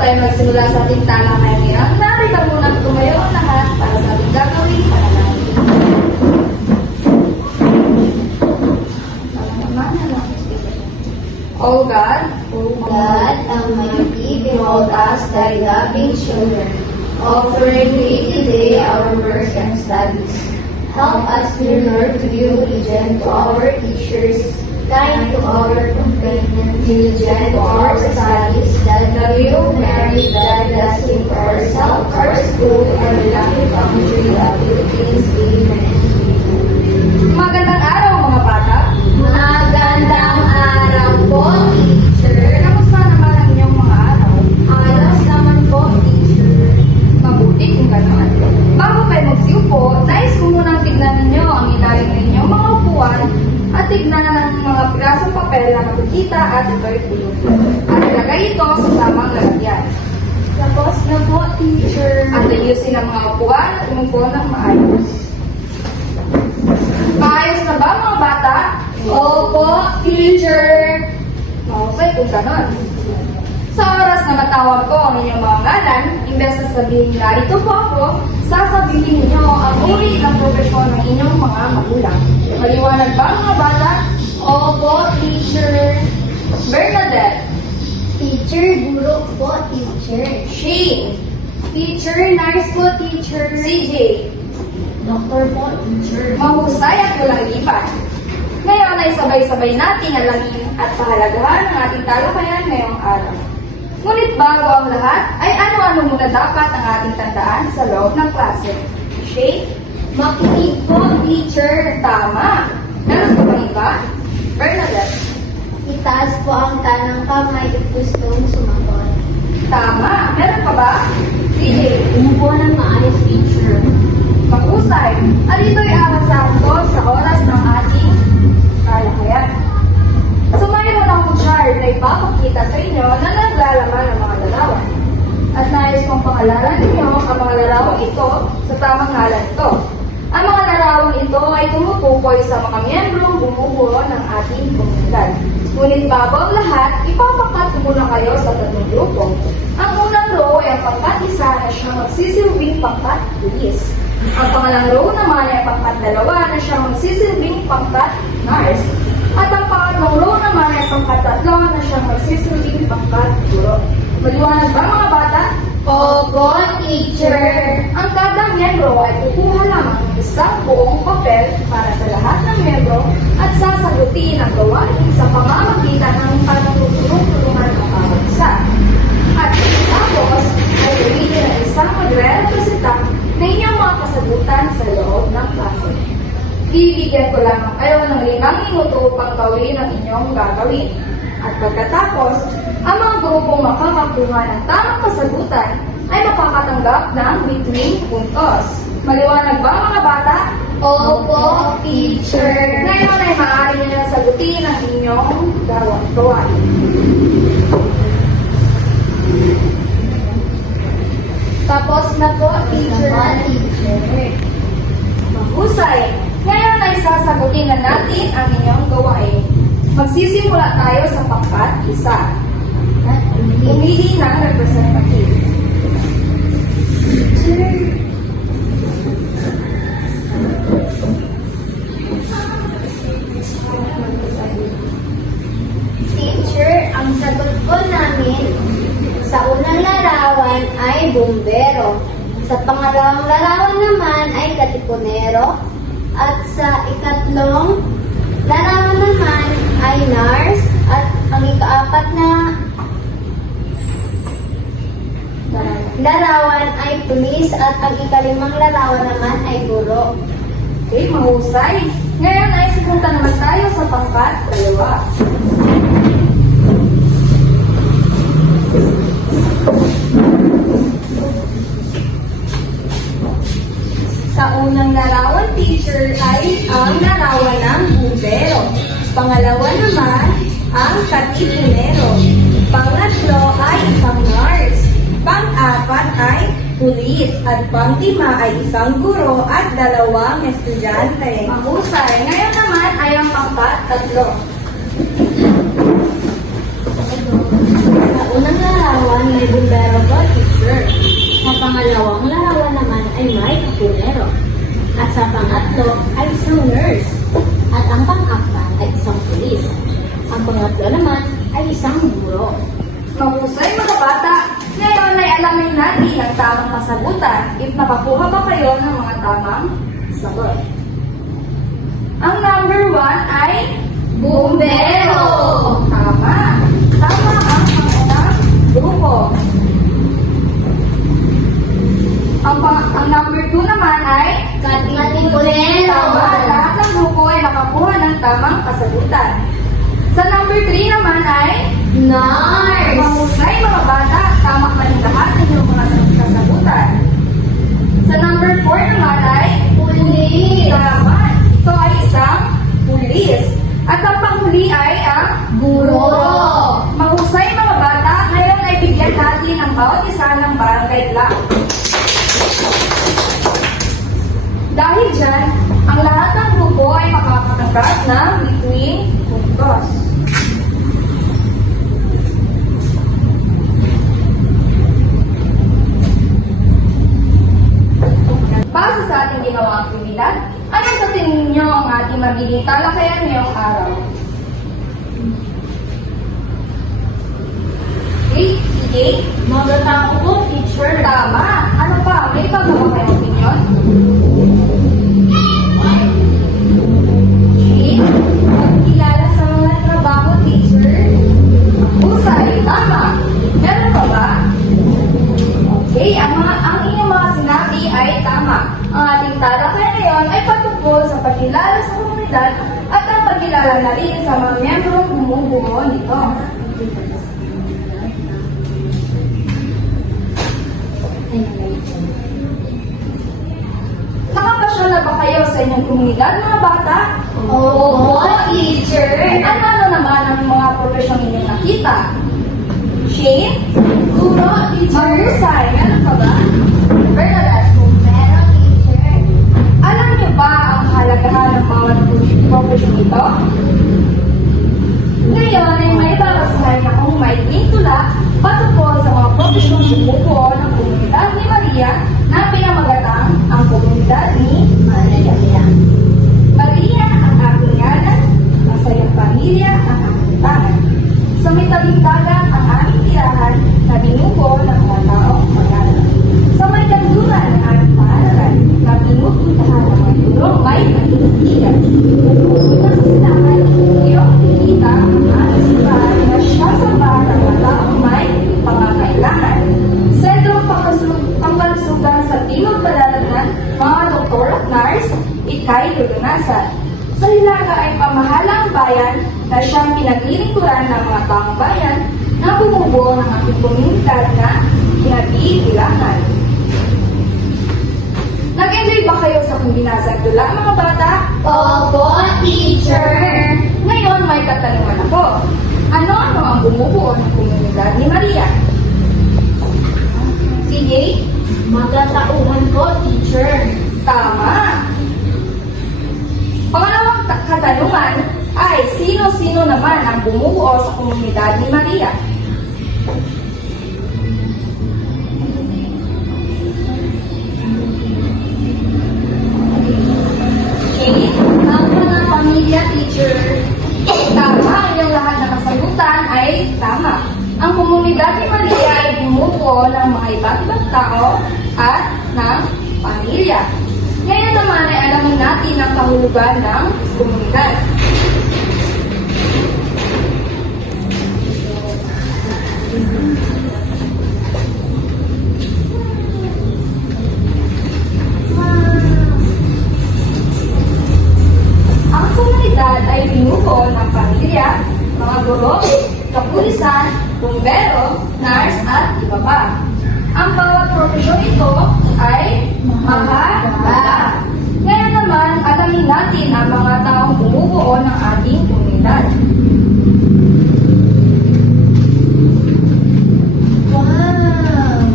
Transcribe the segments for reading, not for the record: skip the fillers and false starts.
tayo magsimula sa ating talakayan ngayon, narito muna tumayo ang lahat para sa ating gagawing panalangin. O God, Almighty, behold us, thy loving children, offering thee today our works and studies. Help us to learn to be obedient to our teachers, kind to our companions, diligent to our studies, that we will merit thy blessing for ourselves, our school, and the loving country of Philippines. Amen. magandang araw mga bata. Magandang araw po, teacher. Kamusta naman ang inyong mga araw? Ayos naman po, teacher. Mabuti kung gano'n. Bago kayo magsiupo, nais ko munang tignan ninyo ang ilalim ninyong mga upuan at tignan ang mga pirasong papel na makikita at ito'y tulog. At ilagay ito sa tamang lalagyan. Tapos na po, teacher. At ayusin ang mga upuan at umupo ng maayos. Maayos na ba mga bata? Opo, teacher. Mahusay kung gano'n. Sa oras na matawag ko ang inyong mga ngalan, imbes na sabihin narito po ako, sasabihin ninyo ang uri ng profesyon ng inyong mga magulang. Maliwanag ba mga bata? Opo, teacher. Bernadette, Teacher, guro po, teacher. Shane, Teacher, nurse po, teacher. CJ, Doctor po, teacher. mahusay at walang iban. Ngayon ay sabay-sabay nating alamin at pahalagahan ang ating talakayan ngayong araw. Ngunit bago ang lahat, ay ano-ano muna dapat ang ating tandaan sa loob ng klase? Shane? Makinig po, teacher. Tama. Meron pa bang iba? Bernadette? Itaas po ang kanang kamay at gustong sumagot. Tama. Meron pa ba? CJ? Umupo ng maayos, teacher. Mahusay. At ito'y aasahan ko sa oras ng ating talakayan. Sumayin mo ng chart na ipapakita sa inyo na naglalaman ng mga larawan. At nais kong pangalanan ninyo ang mga larawang ito sa tamang ngalan ito. Ang mga larawang ito ay tumutukoy sa mga miyembrong bumubuo ng ating komunidad. Ngunit bago ang lahat, ipapakat ko muna kayo sa tatlong grupo. Ang unang row ay ang pangkat isa na siyang magsisilbing pangkat pulis. Ang pangalang row naman ay pangkat dalawa na siyang magsisilbing pangkat nurse. At ang pangatlong row naman ay pangkat tatlo na siyang magsisilbing pangkat guro. Maliwanag ba mga bata? Opo, teacher. Ang kada miyembro ay kukuha lamang ng isang buong papel para sa lahat ng miyembro at sasagutin ang gawain sa pamamagitan ng panutulong-tulungan ng bawat isa. At tapos ay gawin ng isang magre-representa na inyong mga kasagutan sa loob ng klase. Bibigyan ko lamang kayo ng 5 minuto upang gawin ang inyong gagawin. At pagkatapos, ang mga grupong makakakuha ng tamang kasagutan ay makakatanggap ng between puntos. Maliwanag ba mga bata? Opo, teacher. Ngayon ay maaari nyo na sagutin ang inyong gawain. Tapos na po, teacher. Mahusay! Ngayon ay sasagutin na natin ang inyong gawain. Magsisimula tayo sa pangkat isa. Pumili ng representative. Teacher, ang sagot po namin sa unang larawan ay bumbero. Sa pangalawang larawan naman ay katipunero. At sa ikatlong larawan naman ay nurse. At ang ikaapat na larawan ay pulis. At ang ikalimang larawan naman ay guro. Okay, mahusay. Ngayon ay pupunta naman tayo sa pangkat dalawa. Sa unang larawan, teacher, ay ang larawan ng bumbero. Pangalawa naman, ang katipunero. Pangatlo ay isang nurse. Pang-apat ay pulis. At pang-lima ay isang guro at 2 estudyante. Mahusay. Ngayon naman ay ang pangkat tatlo. Sa unang larawan may bumbero pangalawang larawan naman ay may kapunero. At sa pangatlo ay isang nurse. At ang pang-apat ay isang pulis. Ang pangatlo naman ay isang guro. Mahusay mga bata, ngayon ay alamin natin ang tamang kasagutan if nakakuha ba kayo ng mga tamang sagot. Ang number 1 ay bumbero. Tama. Tama ang pangunang grupo. Ang number 2 naman ay Katipunero. tama. Lahat ng grupo ay nakakuha ng tamang kasagutan. Sa number 3 naman ay Nurse. mahusay mga bata. Tama pa rin lahat ng inyong mga kasagutan. Sa number 4 naman ay Pulis. tama. Ito ay isang pulis. At ang panghuli ay ang Guro. mahusay mga bata. Ngayon ay bigyan natin ang bawat isa ng barangay clock. Dahil dyan, ang lahat ng grupo ay makakatanggap ng between puntos. Base sa ating ginawang aktibidad, ano sa tingin niyo ang ating magiging talakayan ngayong araw? Okay, sige. Magtatako po, teacher. Tama. Ano pa? May iba ba kayong opinion? Okay. Magkilala sa mga trabaho, teacher. Husay. Tama. Meron pa ba? Okay. Ang inyong mga sinabi ay tama. Ang ating talakayan ngayon ay patungkol sa pagkilala sa komunidad at ang pagkilala na rin sa mga miyembrong bumubuo nito. Nakapasyon na ba kayo sa inyong komunidad, mga bata? Oo, teacher. Ano naman ang mga profesyong inyong nakita? Shane? Guro, teacher. Mahusay? Meron pa ba? Bernadette? Bumbero, teacher. Alam niyo ba ang kahalagahan ng bawat profesyong ito? Ngayon ay may babasahin akong maikling tula patungkol sa mga profesyong bumubuo ng komunidad ni Maria na pinamagatang ang komunidad ni Maria. Maria ang aking ngalan, masayang pamilya ang aking tangan. Sa may tabing dagat ang aming tirahan na binubuo ng mga taong magalang. Sa may kanlungan ang aming paaralan na pinupuntahan ng mga tulong may pagkikitigan. Pupunta sa sinahan, iyong kikita ang aming simbahan na siya sa bahan ng mga taong may pangangailangan. Sentrong pangkalusugan sa timog palalag ng mga doktor at nurse, ikay lulunasan. Sa Hilaga ay pamahalang bayan na siyang pinaglilingkuran ng mga taong bayan na bumubuo ng ating komunidad na pinag-iilangan. Nag-enjoy ba kayo sa kumbinasang tula, mga bata? Opo, teacher. Ngayon may katanungan ako. Ano-ano ang bumubuo ng komunidad ni Maria? CJ? Magtatauhan po, teacher. Tama. Pangalawang katanungan ay sino-sino naman ang bumubuo sa komunidad ni Maria? Okay. Ang mga pamilya, teacher. Tama, yung lahat ng kasagutan ay tama. Ang komunidad ni Maria ay bumubuo ng mga iba't ibang tao at ng pamilya. Ngayon naman ay alamin natin ang kahulugan ng komunidad. Ang komunidad ay binubuo ng pamilya, mga guro, kapulisan, bumbero, nurse at iba pa. Ang bawat profesyon ito ay mahalaga. Ngayon naman, alamin natin ang mga taong bumubuo ng ating komunidad. Wow.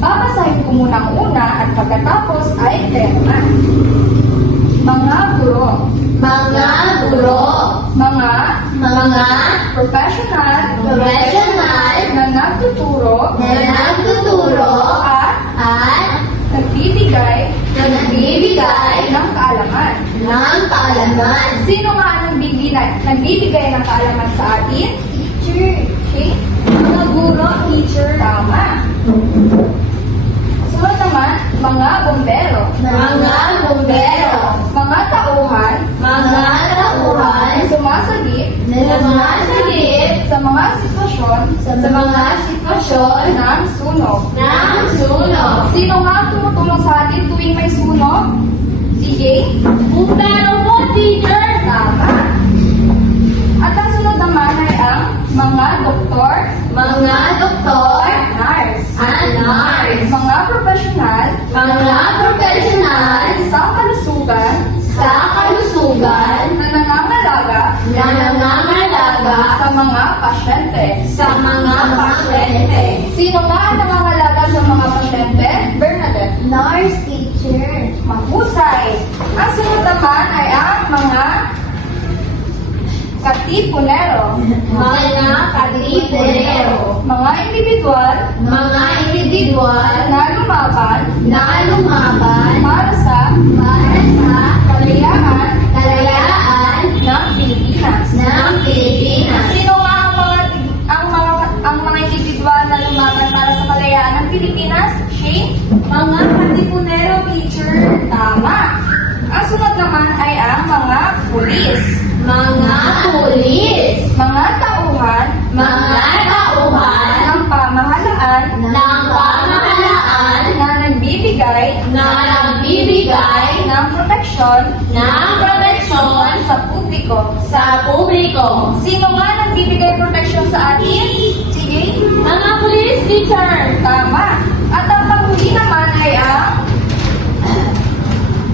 Babasahin ko muna ang una at pagkatapos ay tema. Mga guro, Mga guro. mga Mga professional na nagtuturo at nagbibigay nagbibigay ng kaalaman. ng kaalaman. Sino nga ang nagbibigay ng kaalaman sa atin? Teacher. Okay? Mga guro, teacher. Tama. Sunod naman, mga bombero. Mga bombero. Mga tauhan Mga tauhan sumasagip na sumasagip sa mga sitwasyon sa mga sitwasyon ng sunog. ng sunog. Sino nga ang tumutulong sa atin tuwing may sunog? Si Jay? Bombero po, teacher. Tama. At ang sunod naman ay ang mga doktor Mga doktor at nurse. at nurse. Mga profesional Mga profesional sa kalusugan sa kalusugan na nangangalaga na nangangalaga sa mga pasyente. sa mga pasyente. Sino nga ang nangangalaga sa mga pasyente? Bernadette. Nurse teacher. Mahusay. Ang sunod naman ay ang mga katipunero. Mga katipero. Mga individual Mga individual na lumaban na lumaban para sa para sa kalayaan kalayaan ng Pilipinas. ng Pilipinas. Sino nga ang mga individual na lumaban para sa kalayaan ng Pilipinas? Shane? Mga katipunero, teacher. Tama. Ang sunod naman ay ang mga pulis. Mga pulis. Mga tauhan Mga tauhan ng pamahalaan ng pamahalaan na nagbibigay na nagbibigay ng proteksyon ng proteksyon sa publiko. sa publiko. Sino nga nagbibigay proteksyon sa atin? Sige. Mga police, teacher. Tama. At ang panghuli naman ay ang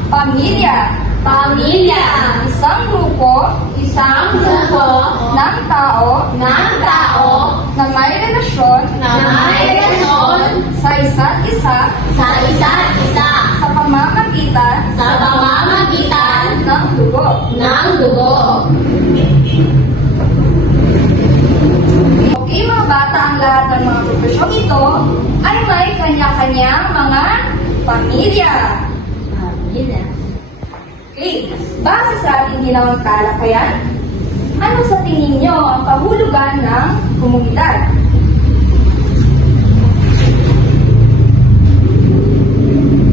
pamilya. Pamilya. Isang grupo Isang grupo ng tao ng tao na may relasyon na may relasyon sa isa't isa sa isa't isa sa pamamagitan sa pamamagitan ng dugo. ng dugo. Okay mga bata, ang lahat ng mga profesyong ito ay may kanya-kanyang mga pamilya. Pamilya. Okay, base sa ating ginawang talakayan, ano sa tingin nyo ang kahulugan ng komunidad?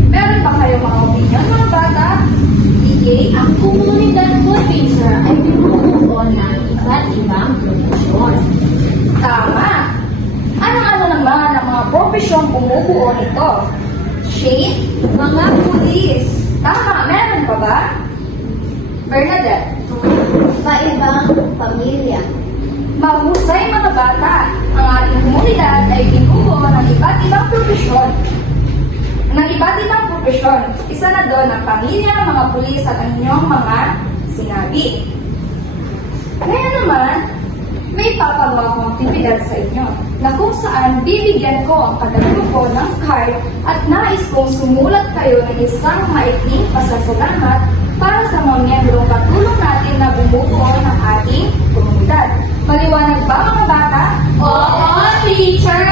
Meron ba kayong mga opinion mga bata? DJ? Ang komunidad po, teacher, ay binubuo ng iba't ibang profesyon. Tama! Ano-ano naman ang mga profesyong bumubuo nito? Shane? Mga pulis. Tama, meron pa ba? Bernadette? Iba-ibang pamilya. Mahusay mga bata, ang ating komunidad ay binubuo ng iba't ibang profesyon. Isa na doon ang pamilya, mga pulis at ang inyong mga sinabi. Ngayon naman, may papagawa kong aktibidad sa inyo na kung saan bibigyan ko ang kada grupo ng card at nais kong sumulat kayo ng isang maikling pasasalamat para sa mga miyembrong katulong natin na bumubuo ng ating komunidad. Maliwanag ba mga bata? Oo, teacher!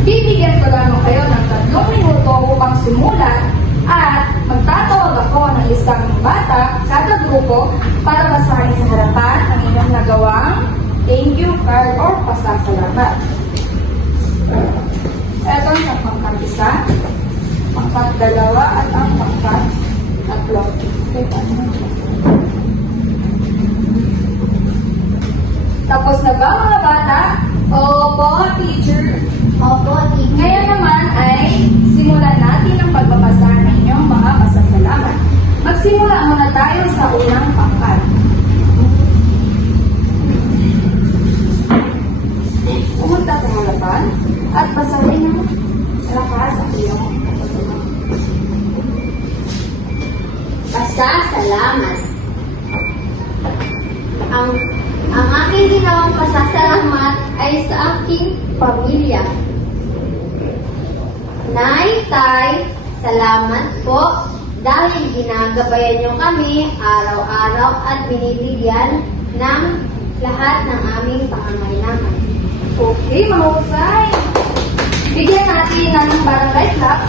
Bibigyan ko lamang kayo ng 3 minuto upang sumulat at magtatawag ako ng isang bata kada grupo para basahin sa harapan ang inyong nagawang thank you card or pasasalamat. Ito sa pangkat 1, pangkat 2 at ang pangkat 3. Tapos na ba mga bata? Opo, teacher. Opo, teacher. Ngayon naman ay simulan natin ang pagbabasa ng inyong mga pasasalamat. Magsimula muna tayo sa unang pangkat. Pumunta sa harapan at basahin ng lakas ang iyong pasasalamat. Pasasalamat. Ang aking ginawang pasasalamat ay sa aking pamilya. Nay, Tay, salamat po dahil ginagabayan niyo kami araw-araw at binibigyan ng lahat ng aming pangangailangan. Okay, mahusay. Bigyan natin ng barangay clap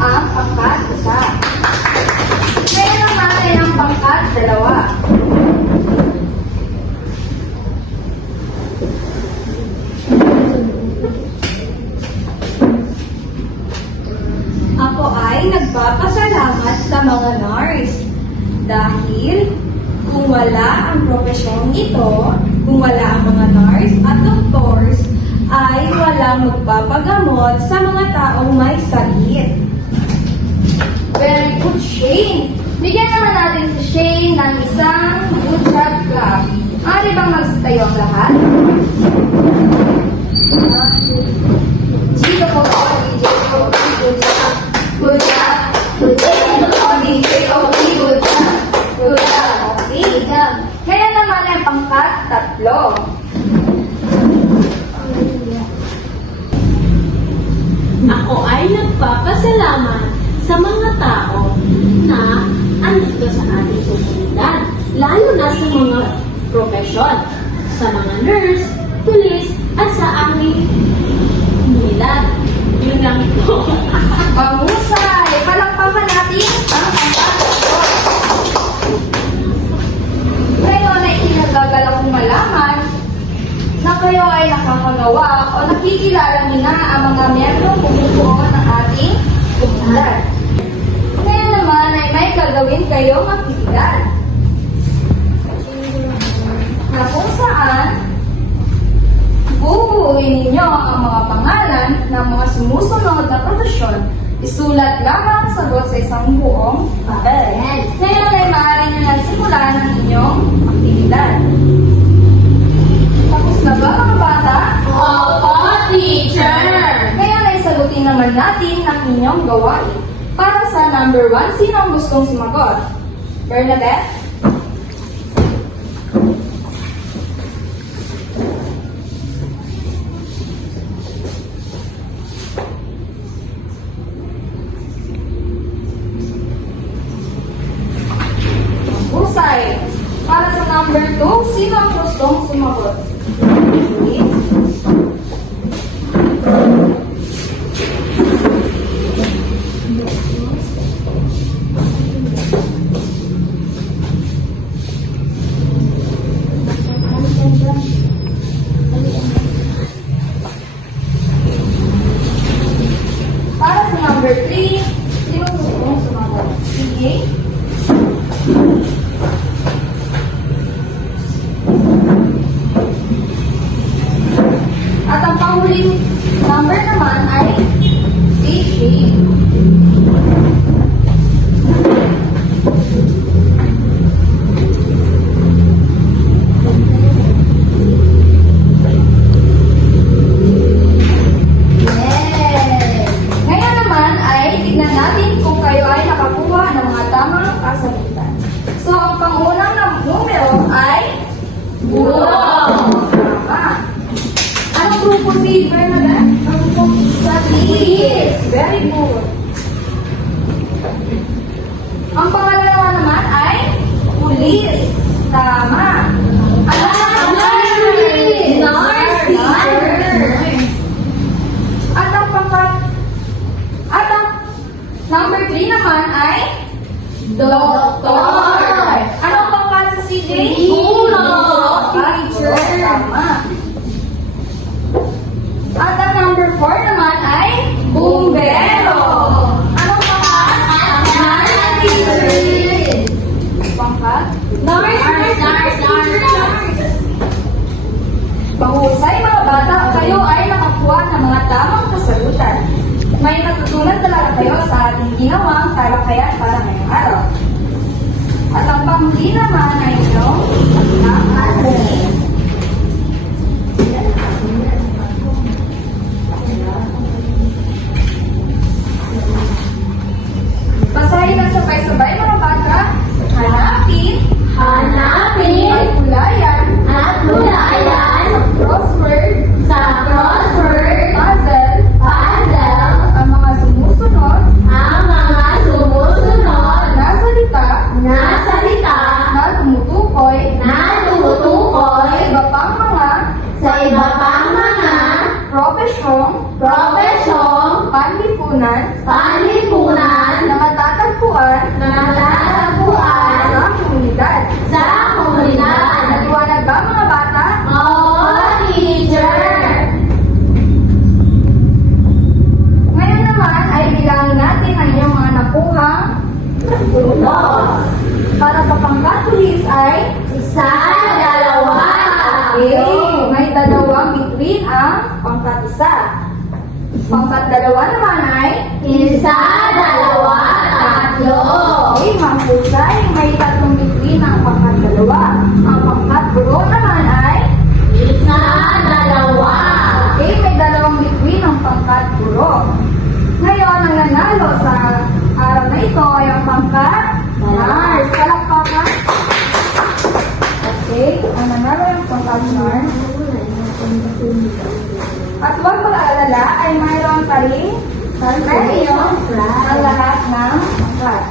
ang pangkat 1. Ngayon naman ay ang pangkat 2. Ako ay nagpapasalamat sa mga nurse dahil kung wala ang profesyong ito, kung wala ang mga nurse at doctors, ay walang magpapagamot sa mga taong may sakit. Very good, Shane. Bigyan naman natin si Shane ng isang good job clap. Maaari bang magsitayo ang lahat? Chito ko, DJ ko, good job. Good job. Good job. DJ ko, good job. Good job. Okay. Good job. Kaya naman ang pangkat 3. Ako ay nagpapasalamat sa mga tao na andito sa ating komunidad, lalo na sa mga profesyon, sa mga nurse, pulis, at sa aming komunidad. Yun lang po. Mahusay! Palakpakan natin ang pangkat 3. Ngayon ay kinagagalak kong malaman na kayo ay nakakagawa o nakikilala niyo na ang mga miyembro bumubuo ng ating komunidad. Ngayon naman ay may gagawin kayong aktibidad na kung saan bubuuin ninyo ang mga pangalan ng mga sumusunod na profesyon. Isulat lamang ang sagot sa isang buong papel. Ngayon ay maaari nyo na simulan ang inyong aktibidad. Tapos na ba mga bata? Opo, teacher! Ngayon ay sagutin naman natin ang inyong gawain. Para sa number 1, sino ang gustong sumagot? Bernadette? Husay. Para sa number 2, sino ang gustong sumagot? Please. Para sa number 3, sino ang gustong sumagot? Sige. At ang panghuling number naman ay CJ. Ngayon naman ay tignan natin kung kayo ay nakakuha ng mga tamang kasagutan. So, ang pangunang numero ay Tama. Anong grupo si Bernadette? Ang grupo sa Pulis. Very good. Ang pangalawa naman ay Pulis. Tama. At ang number 3 naman ay Doktor. Anong pangkat sa CJ? Teacher. Tama. At ang number 4 naman ay Bumbero. Anong pangkat? Pangkat? Mahusay mga bata, kayo ay nakakuha ng mga tamang kasagutan. May natutunan talaga kayo sa ating ginawang talakayan para ngayong araw. At ang panghuli naman ay inyong pag-aaral. Basahin ang sabay-sabay mga bata. Hanapin at gulayan sa crossword puzzle ang mga sumusunod na salita profesyong, panlipunan, panlipunan, na matatagpuan na natagpuan sa komunidad. sa komunidad. Naliwanag ba mga bata? Oo, teacher! Ngayon naman ay bilangin natin ang inyong mga nakuhang Tulos. para sa pangkatulis ay Isa, dalawa, okay, tatlo. may dalawang between ang pangkat isa. Pangkat dalawa naman ay Isa, dalawa, tatlo. okay, mahusay, may tatlong between ang pangkat dalawa. Ang pangkat puro naman ay Isa, dalawa. okay, may dalawang between ang pangkat puro. Ngayon, ang nanalo sa araw na ito ay ang pangkat Mars. Palakpakan. Okay, ang nanalo ay ang pangkat Mars. At huwag mag-aalala ay mayroon pa rin premyo ang lahat ng pangkat.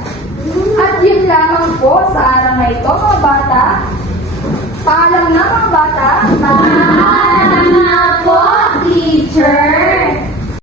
At yun lamang po sa araw na ito mga bata. Paalam na mga bata. Bye!